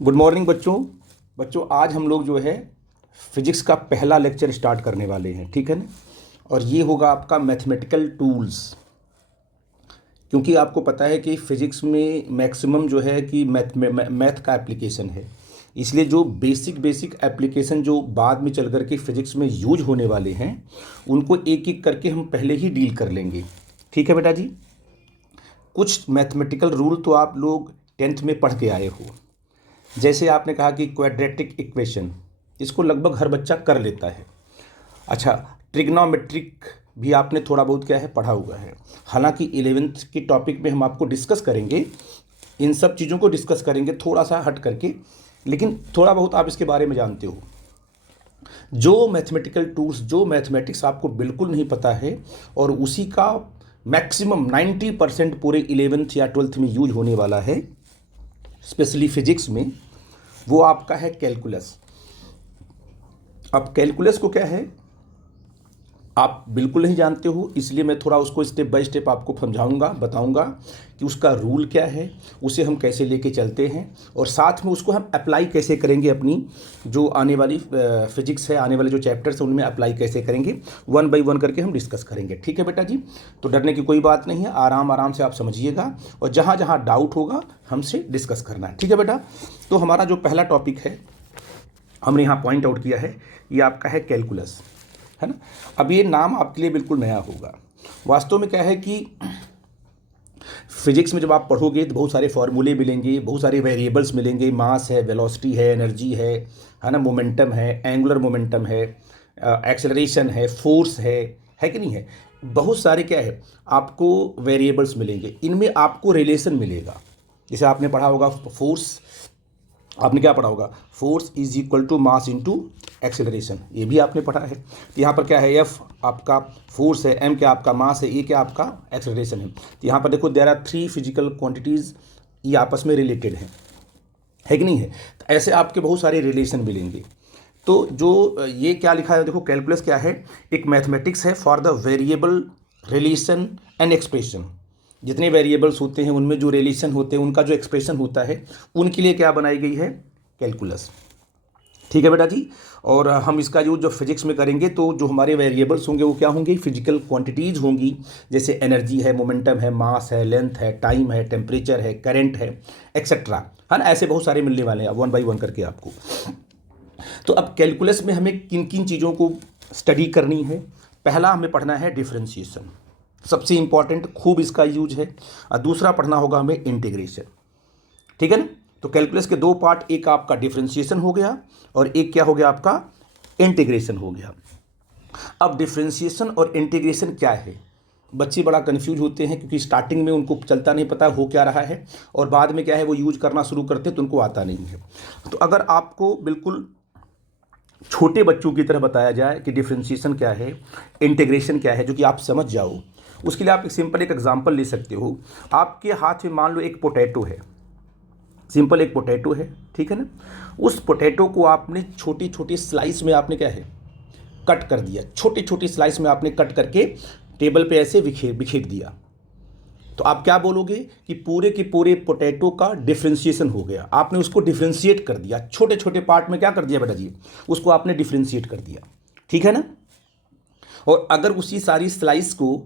Good morning बच्चों। बच्चों आज हम लोग जो है फिजिक्स का पहला लेक्चर स्टार्ट करने वाले हैं, ठीक है ना। और ये होगा आपका मैथमेटिकल टूल्स। क्योंकि आपको पता है कि फिजिक्स में मैक्सिमम जो है कि मैथ का एप्लीकेशन है, इसलिए जो बेसिक बेसिक एप्लीकेशन जो बाद में चल कर के फिजिक्स में यूज होने वाले हैं उनको एक एक करके हम पहले ही डील कर लेंगे। ठीक है बेटा जी। कुछ मैथमेटिकल रूल तो आप लोग टेंथ में पढ़ के आए हो। जैसे आपने कहा कि क्वाड्रेटिक इक्वेशन, इसको लगभग हर बच्चा कर लेता है। अच्छा, ट्रिग्नोमेट्रिक भी आपने थोड़ा बहुत क्या है पढ़ा हुआ है। हालांकि 11th के टॉपिक में हम आपको डिस्कस करेंगे, इन सब चीज़ों को डिस्कस करेंगे थोड़ा सा हट करके, लेकिन थोड़ा बहुत आप इसके बारे में जानते हो। जो मैथमेटिकल टूल्स, जो मैथमेटिक्स आपको बिल्कुल नहीं पता है और उसी का मैक्सिमम 90% पूरे 11th या 12th में यूज होने वाला है, स्पेशली फिजिक्स में, वो आपका है कैलकुलस। अब कैलकुलस को क्या है आप बिल्कुल नहीं जानते हो, इसलिए मैं थोड़ा उसको स्टेप बाय स्टेप आपको समझाऊंगा, बताऊंगा कि उसका रूल क्या है, उसे हम कैसे लेके चलते हैं और साथ में उसको हम अप्लाई कैसे करेंगे अपनी जो आने वाली फिजिक्स है, आने वाले जो चैप्टर्स हैं उनमें अप्लाई कैसे करेंगे, वन बाय वन करके हम डिस्कस करेंगे। ठीक है बेटा जी। तो डरने की कोई बात नहीं है, आराम आराम से आप समझिएगा और जहाँ जहाँ डाउट होगा हमसे डिस्कस करना है। ठीक है बेटा। तो हमारा जो पहला टॉपिक है हमने यहाँ पॉइंट आउट किया है, ये आपका है कैलकुलस, है ना। अब ये नाम आपके लिए बिल्कुल नया होगा। वास्तव में क्या है कि फिजिक्स में जब आप पढ़ोगे तो बहुत सारे फॉर्मूले मिलेंगे, बहुत सारे वेरिएबल्स मिलेंगे, मास है, वेलोसिटी है, एनर्जी है ना, मोमेंटम है, एंगुलर मोमेंटम है, एक्सेलरेशन है, फोर्स है कि नहीं है। बहुत सारे क्या है आपको वेरिएबल्स मिलेंगे, इनमें आपको रिलेशन मिलेगा। जैसे आपने पढ़ा होगा फोर्स, आपने क्या पढ़ा होगा, force is equal to mass into acceleration, ये भी आपने पढ़ा है। तो यहाँ पर क्या है, एफ आपका फोर्स है, एम क्या आपका मास है, ए क्या आपका एक्सेलरेशन है। तो यहाँ पर देखो देयर आर 3 फिजिकल क्वांटिटीज़, ये आपस में रिलेटेड है कि नहीं है। तो ऐसे आपके बहुत सारे रिलेशन मिलेंगे। तो जो ये क्या लिखा है देखो, कैलकुलस क्या है, एक मैथमेटिक्स है for the variable relation and expression. जितने वेरिएबल्स होते हैं उनमें जो रिलेशन होते हैं, उनका जो एक्सप्रेशन होता है, उनके लिए क्या बनाई गई है, कैलकुलस। ठीक है बेटा जी। और हम इसका यूज जो फिजिक्स में करेंगे तो जो हमारे वेरिएबल्स होंगे वो क्या होंगे, फिजिकल क्वांटिटीज़ होंगी। जैसे एनर्जी है, मोमेंटम है, मास है, लेंथ है, टाइम है, टेम्परेचर है, करंट है, एक्सेट्रा, है ना। ऐसे बहुत सारे मिलने वाले हैं वन बाई वन करके आपको। तो अब कैलकुलस में हमें किन किन चीज़ों को स्टडी करनी है। पहला हमें पढ़ना है डिफरेंशिएशन, सबसे इंपॉर्टेंट, खूब इसका यूज है। और दूसरा पढ़ना होगा हमें इंटीग्रेशन। ठीक है ना। तो कैलकुलस के 2 पार्ट, एक आपका डिफरेंशिएशन हो गया और एक क्या हो गया आपका, इंटीग्रेशन हो गया। अब डिफरेंशिएशन और इंटीग्रेशन क्या है, बच्चे बड़ा कंफ्यूज होते हैं क्योंकि स्टार्टिंग में उनको चलता नहीं पता हो क्या रहा है और बाद में क्या है वो यूज करना शुरू करते हैं तो उनको आता नहीं है। तो अगर आपको बिल्कुल छोटे बच्चों की तरह बताया जाए कि डिफरेंशिएशन क्या है, इंटीग्रेशन क्या है, जो कि आप समझ जाओ, उसके लिए आप एक सिंपल एक एग्जांपल ले सकते हो। आपके हाथ में मान लो एक पोटैटो है, सिंपल एक पोटैटो है, ठीक है ना। उस पोटैटो को आपने छोटी छोटी स्लाइस में आपने क्या है कट कर दिया, छोटी छोटी स्लाइस में आपने कट करके टेबल पे ऐसे बिखेर बिखेर दिया। तो आप क्या बोलोगे कि पूरे के पूरे पोटैटो का डिफरेंशिएशन हो गया, आपने उसको डिफरेंशिएट कर दिया, छोटे छोटे पार्ट में क्या कर दिया बेटा जी, उसको आपने डिफरेंशिएट कर दिया। ठीक है ना। और अगर उसी सारी स्लाइस को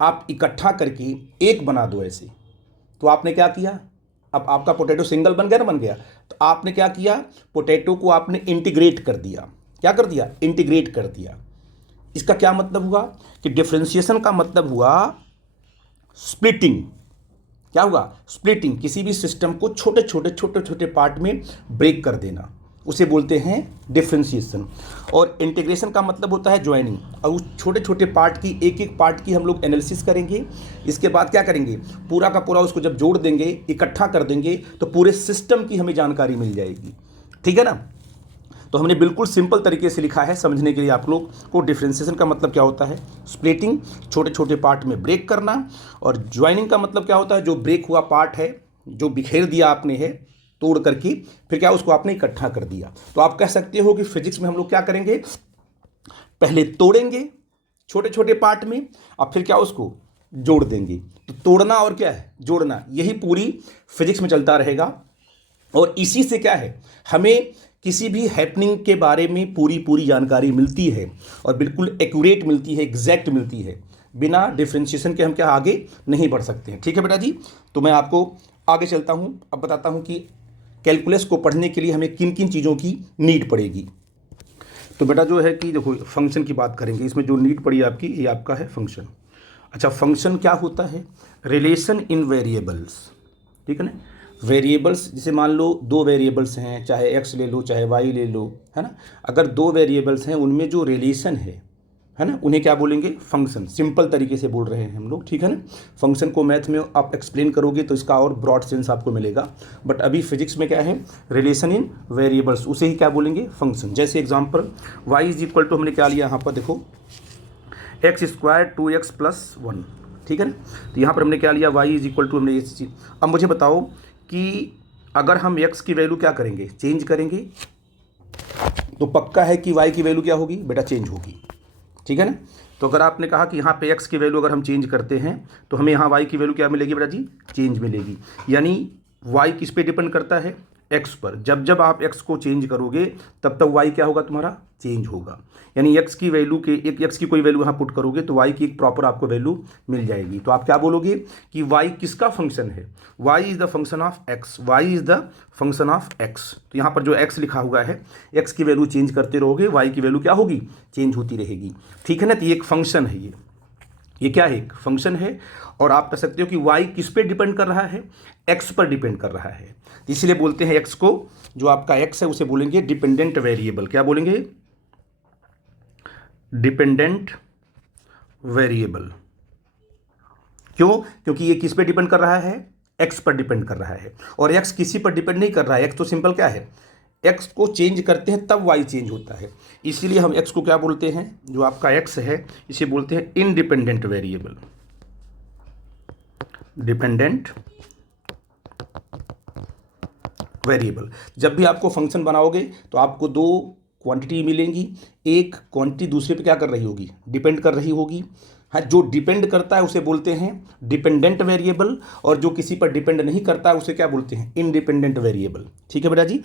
आप इकट्ठा करके एक बना दो ऐसे, तो आपने क्या किया, अब आपका पोटैटो सिंगल बन गया ना, बन गया। तो आपने क्या किया, पोटैटो को आपने इंटीग्रेट कर दिया। क्या कर दिया, इंटीग्रेट कर दिया। इसका क्या मतलब हुआ कि डिफरेंशिएशन का मतलब हुआ स्प्लिटिंग। क्या हुआ, स्प्लिटिंग, किसी भी सिस्टम को छोटे छोटे छोटे छोटे पार्ट में ब्रेक कर देना, उसे बोलते हैं डिफरेंशिएशन। और इंटीग्रेशन का मतलब होता है ज्वाइनिंग। और उस छोटे छोटे पार्ट की, एक एक पार्ट की हम लोग एनालिसिस करेंगे। इसके बाद क्या करेंगे, पूरा का पूरा उसको जब जोड़ देंगे, इकट्ठा कर देंगे, तो पूरे सिस्टम की हमें जानकारी मिल जाएगी। ठीक है ना। तो हमने बिल्कुल सिंपल तरीके से लिखा है समझने के लिए आप लोग को। डिफरेंशिएशन का मतलब क्या होता है, स्प्लिटिंग, छोटे छोटे पार्ट में ब्रेक करना। और ज्वाइनिंग का मतलब क्या होता है, जो ब्रेक हुआ पार्ट है, जो बिखेर दिया आपने है तोड़ करके, फिर क्या उसको आपने इकट्ठा कर दिया। तो आप कह सकते हो कि फिजिक्स में हम लोग क्या करेंगे, पहले तोड़ेंगे छोटे छोटे पार्ट में, और फिर क्या उसको जोड़ देंगे। तो तोड़ना और क्या है, जोड़ना, यही पूरी फिजिक्स में चलता रहेगा। और इसी से क्या है, हमें किसी भी हैपनिंग के बारे में पूरी पूरी जानकारी मिलती है और बिल्कुल एक्यूरेट मिलती है, एग्जैक्ट मिलती है। बिना डिफ्रेंशिएशन के हम क्या आगे नहीं बढ़ सकते हैं। ठीक है बेटा जी, तो मैं आपको आगे चलता हूँ, अब बताता हूँ कि कैलकुलस को पढ़ने के लिए हमें किन किन चीज़ों की नीड पड़ेगी। तो बेटा जो है कि देखो फंक्शन की बात करेंगे, इसमें जो नीड पड़ी आपकी, ये आपका है फंक्शन। अच्छा, फंक्शन क्या होता है? Relation in variables. ठीक है ना, वेरिएबल्स, जैसे मान लो दो वेरिएबल्स हैं, चाहे एक्स ले लो चाहे वाई ले लो, है ना। अगर दो वेरिएबल्स हैं उनमें जो रिलेशन है ना, उन्हें क्या बोलेंगे? फंक्शन। सिंपल तरीके से बोल रहे हैं हम लोग, ठीक है ना। फंक्शन को मैथ में आप एक्सप्लेन करोगे तो इसका और ब्रॉड सेंस आपको मिलेगा, बट अभी फिजिक्स में क्या है? रिलेशन इन वेरिएबल्स, उसे ही क्या बोलेंगे? फंक्शन। जैसे example y is equal to, हमने क्या लिया यहाँ पर देखो, एक्स स्क्वायर 2x + 1, ठीक है ना। तो यहाँ पर हमने क्या लिया? y इज इक्वल टू, हमने ये चीज़। अब मुझे बताओ कि अगर हम x की वैल्यू क्या करेंगे? चेंज करेंगे, तो पक्का है कि y की वैल्यू क्या होगी? बेटा चेंज होगी, ठीक है ना। तो अगर आपने कहा कि यहाँ पे x की वैल्यू अगर हम चेंज करते हैं तो हमें यहाँ y की वैल्यू क्या मिलेगी बेटा जी? चेंज मिलेगी। यानी y किस पे डिपेंड करता है? x पर। जब जब आप x को चेंज करोगे तब तब y क्या होगा तुम्हारा? चेंज होगा। यानी x की वैल्यू के एक x की कोई वैल्यू यहाँ पुट करोगे तो y की एक प्रॉपर आपको वैल्यू मिल जाएगी। तो आप क्या बोलोगे कि y किसका फंक्शन है? y is the function of x, y is the function of x। तो यहाँ पर जो x लिखा हुआ है, x की वैल्यू चेंज करते रहोगे, y की वैल्यू क्या होगी? चेंज होती रहेगी, ठीक है ना। तो ये एक फंक्शन है, ये क्या है? एक फंक्शन है। और आप कह सकते हो कि y किस पे डिपेंड कर रहा है? x पर डिपेंड कर रहा है। तो इसलिए बोलते हैं x को, जो आपका x है उसे बोलेंगे डिपेंडेंट वेरिएबल। क्या बोलेंगे? Dependent variable. क्यों? क्योंकि ये किस पे डिपेंड कर रहा है? x पर डिपेंड कर रहा है। और x किसी पर डिपेंड नहीं कर रहा है, x तो सिंपल क्या है? x को चेंज करते हैं तब y चेंज होता है। इसीलिए हम x को क्या बोलते हैं? जो आपका x है इसे बोलते हैं इंडिपेंडेंट वेरिएबल। Dependent variable. जब भी आपको फंक्शन बनाओगे तो आपको दो क्वांटिटी मिलेंगी, एक क्वांटिटी दूसरे पे क्या कर रही होगी? डिपेंड कर रही होगी। हाँ, जो डिपेंड करता है उसे बोलते हैं डिपेंडेंट वेरिएबल, और जो किसी पर डिपेंड नहीं करता है उसे क्या बोलते हैं? Independent variable. ठीक है बेटा जी।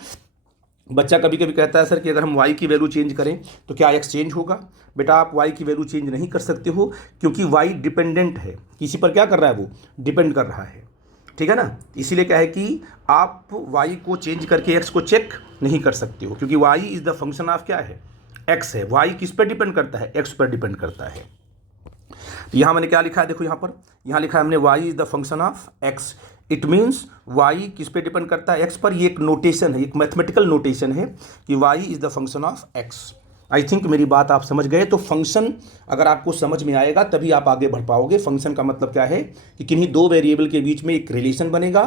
बच्चा कभी कभी कहता है सर कि अगर हम y की वैल्यू चेंज करें तो क्या x चेंज होगा? बेटा आप y की वैल्यू चेंज नहीं कर सकते हो, क्योंकि y डिपेंडेंट है, किसी पर क्या कर रहा है? वो डिपेंड कर रहा है, ठीक है ना। इसीलिए क्या है कि आप y को चेंज करके x को चेक नहीं कर सकते हो, क्योंकि y is the function of क्या है? x है। y किस पर डिपेंड करता है? x पर डिपेंड करता है। तो यहाँ मैंने क्या लिखा है? देखो यहाँ पर, यहाँ लिखा है हमने y is the function of x। It means y किस पे डिपेंड करता है? x पर। ये एक नोटेशन है, एक मैथमेटिकल नोटेशन है कि y is the function of x। I think मेरी बात आप समझ गए। तो फंक्शन अगर आपको समझ में आएगा तभी आप आगे बढ़ पाओगे। फंक्शन का मतलब क्या है कि किन्हीं दो वेरिएबल के बीच में एक रिलेशन बनेगा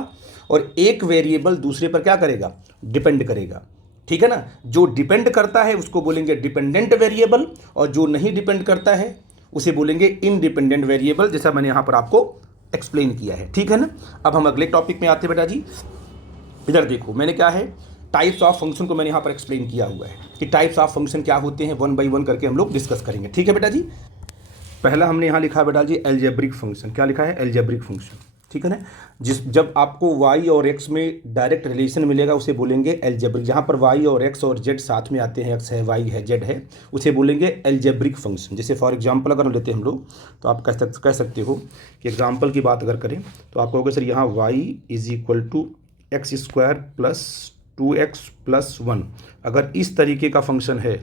और एक वेरिएबल दूसरे पर क्या करेगा? डिपेंड करेगा, ठीक है ना। जो डिपेंड करता है उसको बोलेंगे डिपेंडेंट वेरिएबल, और जो नहीं डिपेंड करता है उसे बोलेंगे इनडिपेंडेंट वेरिएबल, जैसा मैंने यहाँ पर आपको एक्सप्लेन किया है, ठीक है ना। अब हम अगले टॉपिक में आते हैं बेटा जी। इधर देखो मैंने क्या है, टाइप्स ऑफ फंक्शन को मैंने यहाँ पर एक्सप्लेन किया हुआ है कि टाइप्स ऑफ फंक्शन क्या होते हैं, वन बाई वन करके हम लोग डिस्कस करेंगे, ठीक है बेटा जी। पहला हमने यहाँ लिखा है बेटा जी एल्जेब्रिक फंक्शन। क्या लिखा है? एल्जेब्रिक फंक्शन, ठीक है ना। जब आपको y और x में डायरेक्ट रिलेशन मिलेगा उसे बोलेंगे एल्जेब्रिक। जहाँ पर y और x और z साथ में आते हैं, x है, y है, z है, उसे बोलेंगे एल्जेब्रिक फंक्शन। जैसे फॉर एग्जांपल अगर हम लेते हैं हम लोग, तो आप कह सकते हो कि एग्जांपल की बात अगर करें तो आप कहोगे सर यहाँ y is equal to x square plus 2x + 1। अगर इस तरीके का फंक्शन है,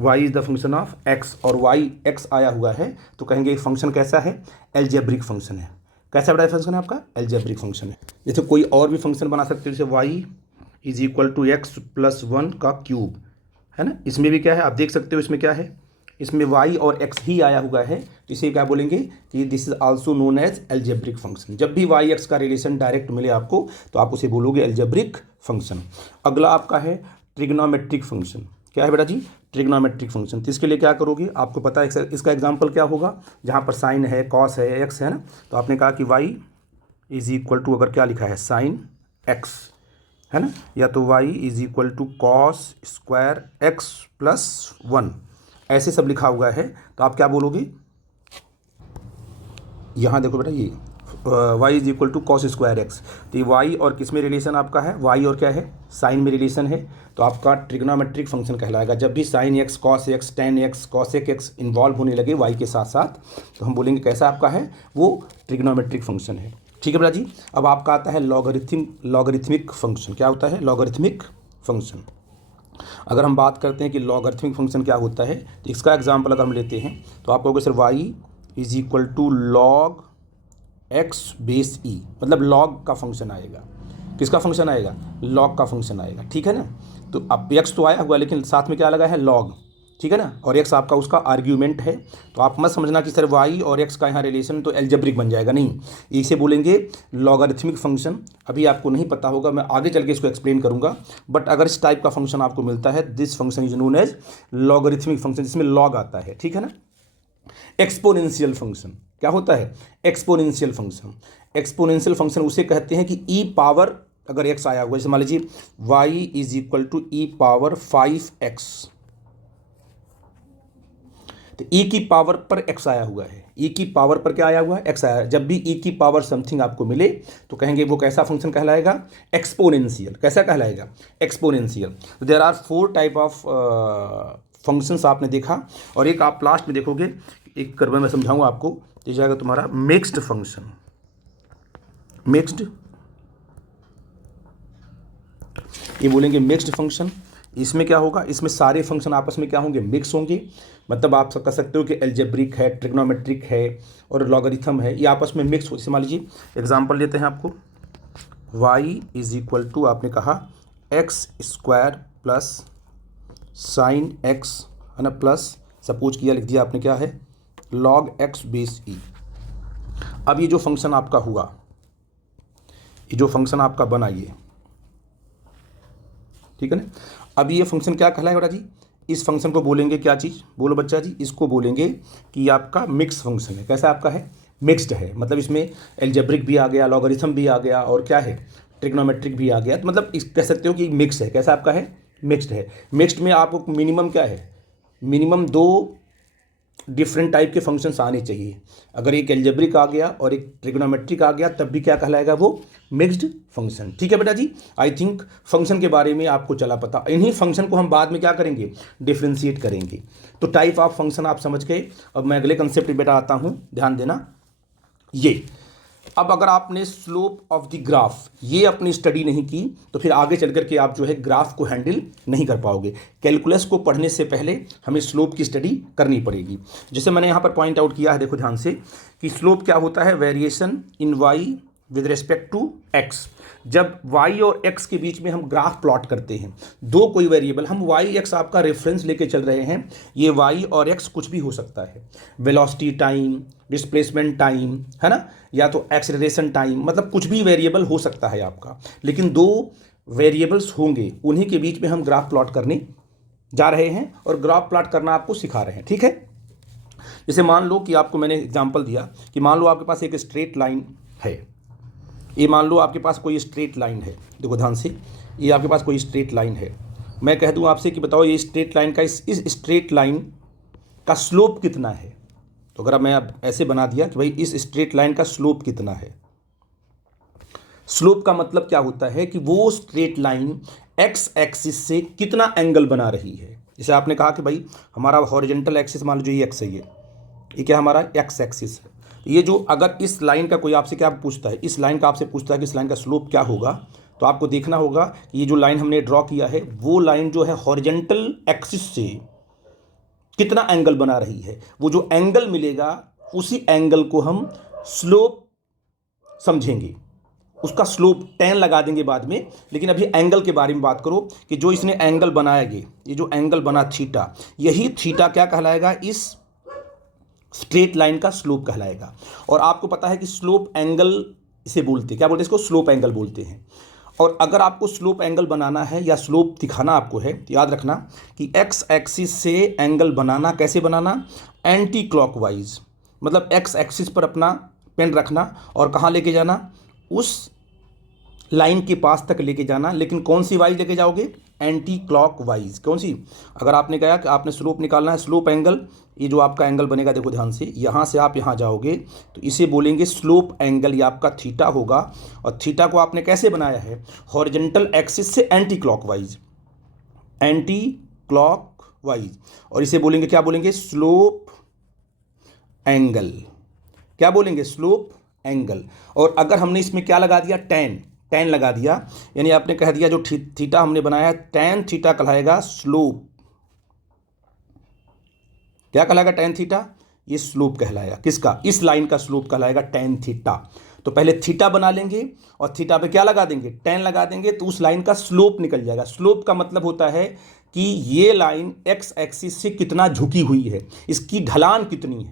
y is the function of x और y x आया हुआ है, तो कहेंगे फंक्शन कैसा है? एल्जेब्रिक फंक्शन है। कैसा बड़ा फंक्शन है आपका? एल्जेब्रिक फंक्शन है। जैसे कोई और भी फंक्शन बना सकते हो, जैसे y is equal to x + 1 का क्यूब, है ना। इसमें भी क्या है आप देख सकते हो, इसमें क्या है? इसमें y और x ही आया हुआ है, तो इसे क्या बोलेंगे कि this is also known as algebraic function. जब भी y x का रिलेशन डायरेक्ट मिले आपको तो आप उसे बोलोगे एल्जेब्रिक फंक्शन। अगला आपका है ट्रिग्नोमेट्रिक फंक्शन। क्या है बेटा जी? Trigonometric function. तो इसके लिए क्या करोगे? आपको पता है इसका एग्जाम्पल क्या होगा? जहाँ पर साइन है, कॉस है, एक्स है ना, तो आपने कहा कि y इज इक्वल टू, अगर क्या लिखा है साइन x, है ना, या तो y is equal to cos square x + 1, ऐसे सब लिखा हुआ है। तो आप क्या बोलोगे? यहाँ देखो बेटा, ये y is equal to cos square x. तो ये वाई और किस में रिलेशन आपका है, वाई और क्या है, साइन में रिलेशन है, तो आपका ट्रिग्नोमेट्रिक फंक्शन कहलाएगा। जब भी sine x, cos x, ten x, cosec x involve होने लगे वाई के साथ साथ, तो हम बोलेंगे कैसा आपका है, वो ट्रिग्नोमेट्रिक फंक्शन है। ठीक है बेटा जी। अब आपका आता है लॉगरिथमिक फंक्शन। क्या होता है, लॉगरिथमिक फंक्शन। अगर हम बात करते हैं कि लॉगरिथमिक फंक्शन क्या होता है, तो इसका एग्जाम्पल अगर हम लेते हैं तो आप कहोगे sir y is equal to log x base e, मतलब लॉग का फंक्शन आएगा। किसका फंक्शन आएगा, लॉग का फंक्शन आएगा। ठीक है ना। तो अब एक्स तो आया हुआ लेकिन साथ में क्या लगा है, लॉग। ठीक है ना। और एक्स आपका उसका आर्ग्यूमेंट है। तो आप मत समझना कि सर वाई और एक्स का यहाँ रिलेशन तो एल्जेब्रिक बन जाएगा, नहीं, इसे बोलेंगे लॉगरिथमिक फंक्शन। अभी आपको नहीं पता होगा, मैं आगे चल के इसको एक्सप्लेन करूंगा, बट अगर इस टाइप का फंक्शन आपको मिलता है, this function is known as logarithmic function, जिसमें लॉग आता है। ठीक है ना। एक्सपोनेंशियल फंक्शन क्या होता है, एक्सपोनेंशियल फंक्शन। एक्सपोनेंशियल फंक्शन उसे कहते हैं कि ई पावर अगर एक्स आया हुआ, जैसे मान लीजिए y is equal to e power 5x, तो ई की पावर पर एक्स आया हुआ है, ई की पावर पर क्या आया हुआ है, एक्स आया है। जब भी ई की पावर समथिंग आपको मिले तो कहेंगे वो कैसा फंक्शन कहलाएगा, एक्सपोनेंशियल। कैसा कहलाएगा, एक्सपोनेंशियल। तो there are 4 type of functions आपने देखा, और एक आप लास्ट में देखोगे, एक करवा मैं समझाऊंगा आपको, ये जाएगा तुम्हारा मिक्स्ड फंक्शन। मिक्स्ड, ये बोलेंगे मिक्स्ड फंक्शन। इसमें क्या होगा, इसमें सारे फंक्शन आपस में क्या होंगे, मिक्स होंगे। मतलब आप कह सकते हो कि एल्जेब्रिक है, ट्रिग्नोमेट्रिक है और लॉगरिथम है, ये आपस में मिक्स हो। जैसे मान लीजिए एग्जांपल लेते हैं आपको, y इज इक्वल टू आपने कहा x square plus sine x, है ना, प्लस सपोज किया, लिख दिया आपने क्या है, लॉग एक्स बेस ई। अब ये जो फंक्शन आपका हुआ, ये जो फंक्शन आपका बना, ये ठीक है ना। अब ये फंक्शन क्या कहलाएगा बेटा जी, इस फंक्शन को बोलेंगे क्या चीज़, बोलो बच्चा जी, इसको बोलेंगे कि आपका मिक्स फंक्शन है। कैसा आपका है, मिक्स्ड है। मतलब इसमें एल्जेब्रिक भी आ गया, लॉगरिथम भी आ गया, और क्या है, ट्रिग्नोमेट्रिक भी आ गया। तो मतलब इस कह सकते हो कि मिक्स है। कैसा आपका है, मिक्स्ड है। मिक्स्ड में आपको मिनिमम क्या है, मिनिमम 2 डिफरेंट टाइप के फंक्शंस आने चाहिए। अगर एक एल्जेब्रिक आ गया और एक ट्रिग्नोमेट्रिक आ गया, तब भी क्या कहलाएगा, वो मिक्स्ड फंक्शन। ठीक है बेटा जी। आई थिंक फंक्शन के बारे में आपको चला पता। इन्हीं फंक्शन को हम बाद में क्या करेंगे, डिफ्रेंशिएट करेंगे। तो टाइप ऑफ फंक्शन आप समझ गए। अब मैं अगले कंसेप्ट बेटा आता हूँ, ध्यान देना। ये अब अगर आपने स्लोप ऑफ द ग्राफ ये अपनी स्टडी नहीं की, तो फिर आगे चल कर के आप जो है ग्राफ को हैंडल नहीं कर पाओगे। कैलकुलस को पढ़ने से पहले हमें स्लोप की स्टडी करनी पड़ेगी। जैसे मैंने यहाँ पर पॉइंट आउट किया है, देखो ध्यान से, कि स्लोप क्या होता है, variation in y with respect to x. जब y और x के बीच में हम ग्राफ प्लॉट करते हैं, दो कोई वेरिएबल, हम y x आपका रेफरेंस लेके चल रहे हैं, ये y और x कुछ भी हो सकता है, वेलोसिटी टाइम, डिस्प्लेसमेंट टाइम, है ना, या तो एक्सेलरेशन टाइम, मतलब कुछ भी वेरिएबल हो सकता है आपका। लेकिन 2 वेरिएबल्स होंगे, उन्हीं के बीच में हम ग्राफ प्लॉट करने जा रहे हैं, और ग्राफ प्लॉट करना आपको सिखा रहे हैं। ठीक है। जैसे मान लो कि आपको मैंने एग्जाम्पल दिया कि मान लो आपके पास एक स्ट्रेट लाइन है, ये मान लो आपके पास कोई स्ट्रेट लाइन है, देखो ध्यान से, ये आपके पास कोई स्ट्रेट लाइन है। मैं कह दूं आपसे कि बताओ ये स्ट्रेट लाइन का, इस स्ट्रेट लाइन का स्लोप कितना है। तो अगर मैं अब ऐसे बना दिया कि भाई इस स्ट्रेट लाइन का स्लोप कितना है, स्लोप का मतलब क्या होता है कि वो स्ट्रेट लाइन एक्स एक्सिस से कितना एंगल बना रही है। जैसे आपने कहा कि भाई हमारा हॉरिजॉन्टल एक्सिस मान लीजिए ये एक्स है, ये क्या हमारा एक्स एक्सिस है। ये जो अगर इस लाइन का कोई आपसे क्या पूछता है, इस लाइन का आपसे पूछता है कि इस लाइन का स्लोप क्या होगा, तो आपको देखना होगा कि ये जो लाइन हमने ड्रॉ किया है, वो लाइन जो है हॉरिजॉन्टल एक्सिस से कितना एंगल बना रही है। वो जो एंगल मिलेगा, उसी एंगल को हम स्लोप समझेंगे, उसका स्लोप 10 लगा देंगे बाद में। लेकिन अभी एंगल के बारे में बात करो कि जो इसने एंगल बनाया, ये जो एंगल बना थीटा, यही थीटा क्या कहलाएगा, इस स्ट्रेट लाइन का स्लोप कहलाएगा। और आपको पता है कि स्लोप एंगल इसे बोलते हैं, क्या बोलते हैं इसको, स्लोप एंगल बोलते हैं। और अगर आपको स्लोप एंगल बनाना है या स्लोप दिखाना आपको है, तो याद रखना कि एक्स एक्सिस से एंगल बनाना, कैसे बनाना, एंटी क्लॉकवाइज। मतलब एक्स एक्सिस पर अपना पेन रखना और कहाँ लेके जाना, उस लाइन के पास तक लेके जाना, लेकिन कौन सी वाइज लेके जाओगे? Anti clock wise. कौन सी? अगर आपने कहा कि आपने स्लोप निकालना है, स्लोप एंगल, ये जो आपका एंगल बनेगा देखो ध्यान से, यहाँ से आप यहाँ जाओगे तो इसे बोलेंगे स्लोप एंगल, ये आपका थीटा होगा। और थीटा को आपने कैसे बनाया है? हॉरिजेंटल एक्सिस से anti clock wise, anti clock wise. और इसे बोलेंगे, क्या बोलेंगे? Slope angle. क्या बोलेंगे? Slope angle. और अगर हमने इसमें क्या लगा दिया? टेन, टेन लगा दिया, यानी आपने कह दिया जो थीटा हमने बनाया है, टेन थीटा कहलाएगा स्लोप। क्या कहलाएगा? टेन थीटा, ये स्लोप कहलाएगा। किसका? इस लाइन का स्लोप कहलाएगा टेन थीटा। तो पहले थीटा बना लेंगे और थीटा पे क्या लगा देंगे? टेन लगा देंगे, तो उस लाइन का स्लोप निकल जाएगा। स्लोप का मतलब होता है कि ये लाइन एक्स एक्सिस से कितना झुकी हुई है, इसकी ढलान कितनी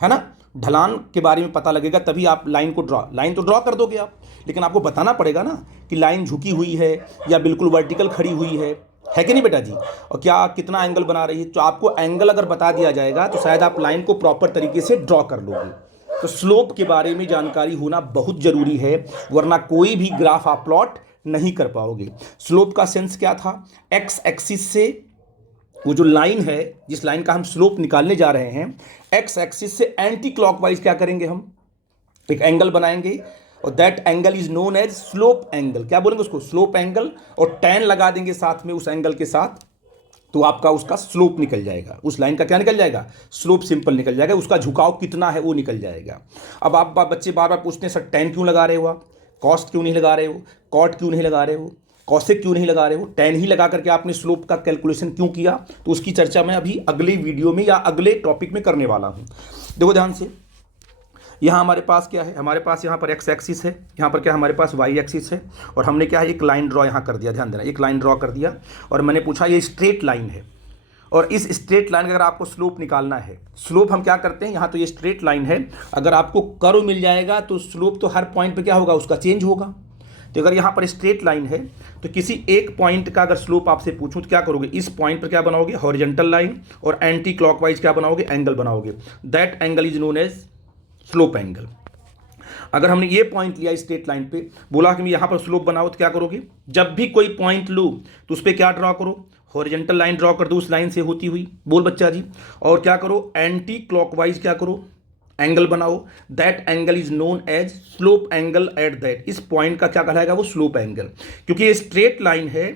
है ना? ढलान के बारे में पता लगेगा तभी आप लाइन को लाइन तो ड्रॉ कर दोगे आप, लेकिन आपको बताना पड़ेगा ना कि लाइन झुकी हुई है या बिल्कुल वर्टिकल खड़ी हुई है कि नहीं बेटा जी? और क्या कितना एंगल बना रही है? तो आपको एंगल अगर बता दिया जाएगा तो शायद आप लाइन को प्रॉपर तरीके से ड्रॉ कर लोगे। तो स्लोप के बारे में जानकारी होना बहुत ज़रूरी है, वरना कोई भी ग्राफ आप प्लॉट नहीं कर पाओगे। स्लोप का सेंस क्या था? एक्स एक्सिस से वो जो लाइन है, जिस लाइन का हम स्लोप निकालने जा रहे हैं, एक्स एक्सिस से एंटी क्लॉकवाइज क्या करेंगे? हम एक एंगल बनाएंगे और that angle is known as slope angle. क्या बोलेंगे उसको? Slope angle. और टेन लगा देंगे साथ में उस एंगल के साथ, तो आपका उसका स्लोप निकल जाएगा। उस लाइन का क्या निकल जाएगा? स्लोप सिंपल निकल जाएगा, उसका झुकाव कितना है वो निकल जाएगा। अब आप बच्चे बार बार पूछते हैं, सर टेन क्यों लगा रहे हो आप? कॉस्ट क्यों नहीं लगा रहे हो? कॉट क्यों नहीं लगा रहे हो? कॉसेक क्यों नहीं लगा रहे हो? टेन ही लगा करके आपने स्लोप का कैलकुलेशन क्यों किया? तो उसकी चर्चा मैं अभी अगले वीडियो में या अगले टॉपिक में करने वाला हूं। देखो ध्यान से, यहाँ हमारे पास क्या है? हमारे पास यहाँ पर एक्स एक्सिस है, यहाँ पर क्या हमारे पास वाई एक्सिस है, और हमने क्या है? एक लाइन ड्रॉ यहाँ कर दिया। ध्यान देना, एक लाइन ड्रॉ कर दिया और मैंने पूछा ये स्ट्रेट लाइन है, और इस स्ट्रेट लाइन का अगर आपको स्लोप निकालना है, स्लोप हम क्या करते हैं? यहाँ तो ये स्ट्रेट लाइन है, अगर आपको कर्व मिल जाएगा तो स्लोप तो हर पॉइंट पे क्या होगा? उसका चेंज होगा। तो अगर यहाँ पर स्ट्रेट लाइन है तो किसी एक पॉइंट का अगर स्लोप आपसे पूछूं तो क्या करोगे? इस पॉइंट पर क्या बनाओगे? हॉरिजॉन्टल लाइन, और एंटी क्लॉकवाइज क्या बनाओगे? एंगल बनाओगे। That angle is known as slope angle. अगर हमने ये पॉइंट लिया स्ट्रेट लाइन पे, बोला कि मैं यहाँ पर स्लोप बनाओ, तो क्या करोगे? जब भी कोई पॉइंट लो तो उस पर क्या ड्रॉ करो? हॉरिजॉन्टल लाइन ड्रॉ कर दो उस लाइन से होती हुई। बोल बच्चा जी। और क्या करो? एंटी क्लॉकवाइज क्या करो? एंगल बनाओ। That angle is known as slope angle at that. इस पॉइंट का क्या कहलाएगा? वो स्लोप एंगल, क्योंकि ये स्ट्रेट लाइन है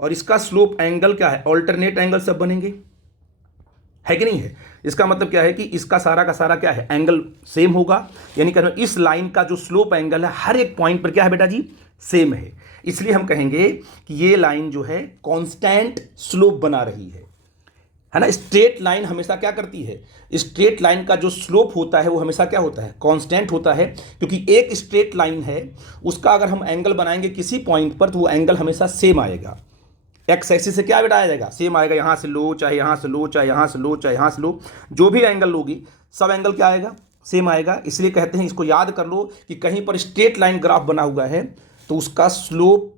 और इसका स्लोप एंगल क्या है? ऑल्टरनेट एंगल सब बनेंगे, है कि नहीं है? इसका मतलब क्या है कि इसका सारा का सारा क्या है? एंगल सेम होगा, यानी कहना इस लाइन का जो स्लोप एंगल है हर एक पॉइंट पर क्या है बेटा जी? सेम है। इसलिए हम कहेंगे कि ये लाइन जो है कांस्टेंट स्लोप बना रही है ना? स्ट्रेट लाइन हमेशा क्या करती है? स्ट्रेट लाइन का जो स्लोप होता है वो हमेशा क्या होता है? कांस्टेंट होता है, क्योंकि एक स्ट्रेट लाइन है, उसका अगर हम एंगल बनाएंगे किसी पॉइंट पर तो वो एंगल हमेशा सेम आएगा। एक्स एक्सिस से क्या बेटा आ जाएगा? सेम आएगा। यहाँ से लो, चाहे यहाँ से लो, चाहे यहाँ से लो, चाहे यहाँ से लो, जो भी एंगल लोगी सब एंगल क्या आएगा? सेम आएगा। इसलिए कहते हैं, इसको याद कर लो कि कहीं पर स्ट्रेट लाइन ग्राफ बना हुआ है तो उसका स्लोप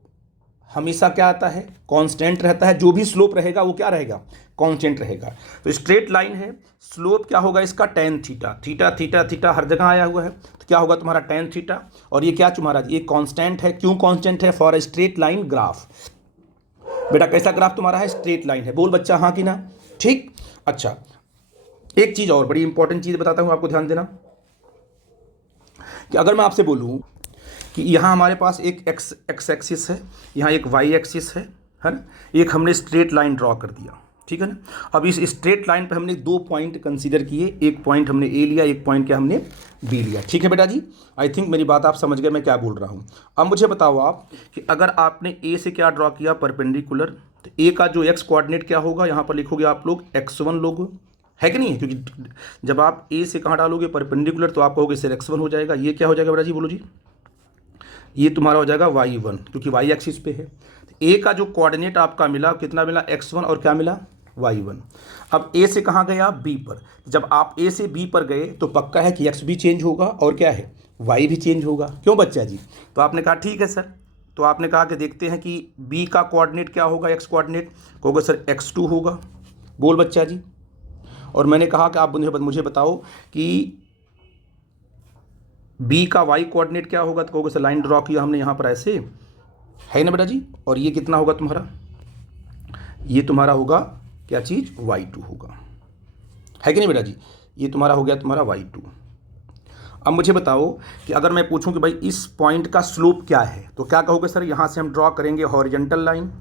हमेशा क्या आता है? कांस्टेंट रहता है। जो भी स्लोप रहेगा वो क्या रहेगा? कांस्टेंट रहेगा। तो स्ट्रेट लाइन है, स्लोप क्या होगा इसका? Tan theta. Theta theta theta हर जगह आया हुआ है, तो क्या होगा तुम्हारा? Tan theta. और ये क्या तुम्हारा? ये कांस्टेंट है। क्यों कांस्टेंट है? For a straight line graph. बेटा कैसा ग्राफ तुम्हारा है? स्ट्रेट लाइन है। बोल बच्चा हाँ कि ना? ठीक। अच्छा, एक चीज और बड़ी इंपॉर्टेंट चीज बताता हूं, आपको ध्यान देना कि अगर मैं आपसे बोलूं कि यहाँ हमारे पास एक एक्स एक्सिस है, यहाँ एक वाई एक्सिस है ना? एक हमने स्ट्रेट लाइन ड्रॉ कर दिया, ठीक है ना? अब इस स्ट्रेट लाइन पे हमने दो पॉइंट कंसीडर किए, एक पॉइंट हमने ए लिया, एक पॉइंट क्या हमने बी लिया। ठीक है बेटा जी? आई थिंक मेरी बात आप समझ गए मैं क्या बोल रहा हूँ। अब मुझे बताओ आप कि अगर आपने ए से क्या ड्रॉ किया? परपेंडिकुलर, तो ए का जो एक्स कोऑर्डिनेट क्या होगा? यहाँ पर लिखोगे आप लोग x1 लोग, है कि नहीं है? क्योंकि जब आप ए से कहाँ डालोगे? परपेंडिकुलर, तो आप कहोगे सर x1 हो जाएगा। ये क्या हो जाएगा बेटा जी? बोलो जी। ये तुम्हारा हो जाएगा y1, क्योंकि y एक्सिस पे है। ए का जो कोऑर्डिनेट आपका मिला कितना मिला? x1, और क्या मिला? y1। अब ए से कहाँ गए आप? बी पर। जब आप ए से बी पर गए तो पक्का है कि x भी चेंज होगा और क्या है? y भी चेंज होगा। क्यों बच्चा जी? तो आपने कहा ठीक है सर। तो आपने कहा कि देखते हैं कि बी का कोऑर्डिनेट क्या होगा? x कोऑर्डिनेट कहोगे सर x2 होगा। बोल बच्चा जी। और मैंने कहा कि आप मुझे बताओ कि बी का वाई कोऑर्डिनेट क्या होगा? तो कहोगे सर लाइन ड्रॉ किया हमने यहाँ पर ऐसे, है ना बेटा जी। और ये कितना होगा तुम्हारा, ये तुम्हारा होगा क्या चीज़, y2 होगा, है कि नहीं बेटा जी। ये तुम्हारा हो गया तुम्हारा y2। अब मुझे बताओ कि अगर मैं पूछूं कि भाई इस पॉइंट का स्लोप क्या है, तो क्या कहोगे सर, यहाँ से हम ड्रॉ करेंगे हॉरिजॉन्टल लाइन,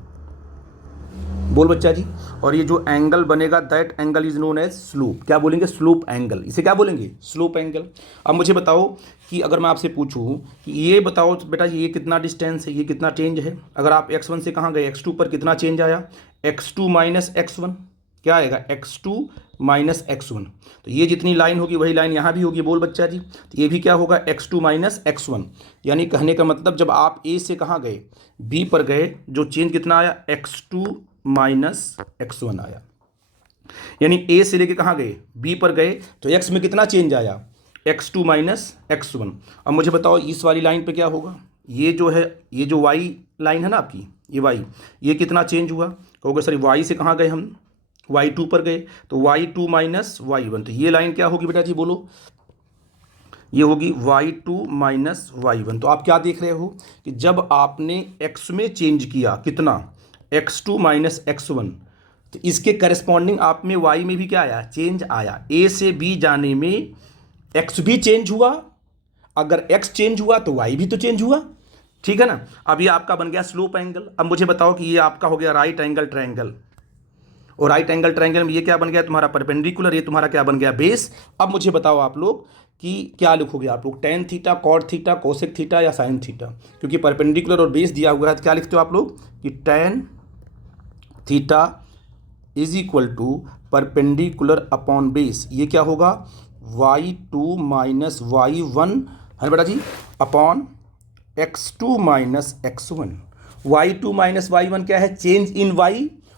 बोल बच्चा जी, और ये जो एंगल बनेगा that angle is known as slope, क्या बोलेंगे, स्लोप एंगल, इसे क्या बोलेंगे, स्लोप एंगल। अब मुझे बताओ कि अगर मैं आपसे पूछूं कि ये बताओ बेटा जी, ये कितना डिस्टेंस है, ये कितना चेंज है, अगर आप x1 से कहाँ गए, x2 पर कितना चेंज आया, x2 माइनस x1, क्या आएगा, x2 माइनस x1। तो ये जितनी लाइन होगी वही लाइन यहाँ भी होगी, बोल बच्चा जी, तो ये भी क्या होगा, x2 माइनस x1। यानी कहने का मतलब जब आप a से कहाँ गए, b पर गए, जो चेंज कितना आया, x2 माइनस x1 आया। यानी a से लेके कहाँ गए, b पर गए, तो x में कितना चेंज आया, x2 माइनस x1। अब मुझे बताओ इस वाली लाइन पे क्या होगा, ये जो है, ये जो y लाइन है ना आपकी, ये y, ये कितना चेंज हुआ, कहोगे सर y से कहाँ गए हम, y2 पर गए, तो y2 माइनस y1, तो ये लाइन क्या होगी बेटा जी, बोलो, ये होगी y2 माइनस y1। तो आप क्या देख रहे हो कि जब आपने x में चेंज किया कितना, x2 माइनस x1, तो इसके करस्पॉन्डिंग आप में y में भी क्या आया, चेंज आया। a से b जाने में x भी चेंज हुआ, अगर x चेंज हुआ तो y भी तो चेंज हुआ, ठीक है ना। अब ये आपका बन गया स्लोप एंगल। अब मुझे बताओ कि ये आपका हो गया राइट एंगल ट्रायंगल, और राइट एंगल ट्रायंगल में ये क्या बन गया तुम्हारा परपेंडिकुलर, ये तुम्हारा क्या बन गया, बेस। अब मुझे बताओ आप लोग कि क्या लिखोगे आप लोग, tan theta, cot theta, cosec theta या साइन थीटा, क्योंकि परपेंडिकुलर और बेस दिया हुआ है, तो क्या लिखते हो आप लोग कि tan theta is equal to perpendicular upon base, ये क्या होगा, y2 माइनस y1 है बेटा जी, upon x2 minus x1। y2 minus y1 क्या है, चेंज इन y,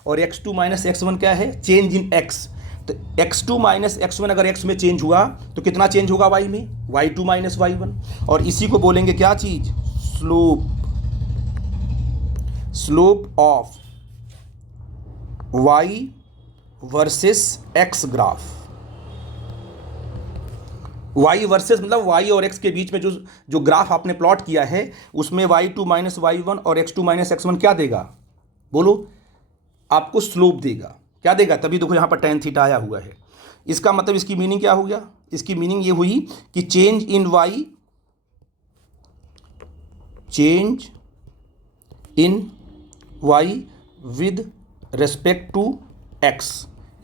और x2 माइनस x1 क्या है, चेंज इन x। तो x2 माइनस x1 अगर x में चेंज हुआ तो कितना चेंज होगा y में, y2 माइनस y1, और इसी को बोलेंगे क्या चीज, slope, slope of y versus x graph. y versus मतलब y और x के बीच में जो ग्राफ आपने प्लॉट किया है, उसमें y2 माइनस y1 और x2 माइनस x1 क्या देगा, बोलो, आपको स्लोप देगा, क्या देगा, तभी देखो यहाँ पर टेन थीटा आया हुआ है। इसका मतलब, इसकी मीनिंग क्या हो गया, इसकी मीनिंग ये हुई कि change in y, change in y with respect to x।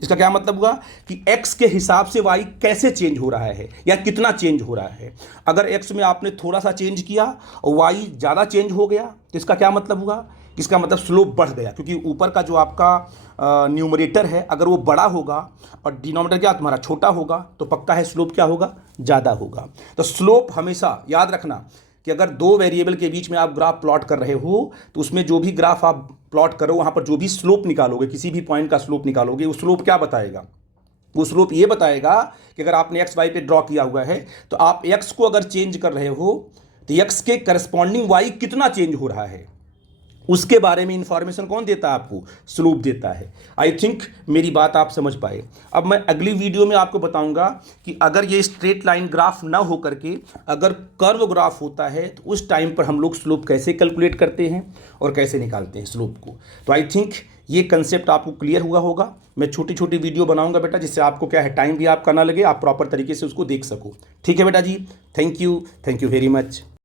इसका क्या मतलब हुआ कि x के हिसाब से y कैसे चेंज हो रहा है या कितना चेंज हो रहा है। अगर x में आपने थोड़ा सा चेंज किया और y ज़्यादा चेंज हो गया, तो इसका क्या मतलब हुआ, इसका मतलब स्लोप बढ़ गया, क्योंकि ऊपर का जो आपका न्यूमरेटर है अगर वो बड़ा होगा और डिनोमिनेटर क्या तुम्हारा छोटा होगा, तो पक्का है स्लोप क्या होगा, ज़्यादा होगा। तो स्लोप हमेशा याद रखना कि अगर दो वेरिएबल के बीच में आप ग्राफ प्लॉट कर रहे हो, तो उसमें जो भी ग्राफ आप प्लॉट करो, वहाँ पर जो भी स्लोप निकालोगे, किसी भी पॉइंट का स्लोप निकालोगे, वो स्लोप क्या बताएगा, वो स्लोप ये बताएगा कि अगर आपने एक्स वाई पे ड्रॉ किया हुआ है, तो आप एक्स को अगर चेंज कर रहे हो तो एक्स के करस्पॉन्डिंग वाई कितना चेंज हो रहा है, उसके बारे में इंफॉर्मेशन कौन देता है आपको, स्लोप देता है। आई थिंक मेरी बात आप समझ पाए। अब मैं अगली वीडियो में आपको बताऊंगा कि अगर ये स्ट्रेट लाइन ग्राफ ना हो करके अगर कर्व ग्राफ होता है, तो उस टाइम पर हम लोग स्लोप कैसे कैलकुलेट करते हैं और कैसे निकालते हैं स्लोप को। तो आई थिंक ये कंसेप्ट आपको क्लियर हुआ होगा। मैं छोटी छोटी वीडियो बनाऊंगा बेटा, जिससे आपको क्या है, टाइम भी आपका ना लगे, आप प्रॉपर तरीके से उसको देख सको। ठीक है बेटा जी, थैंक यू वेरी मच।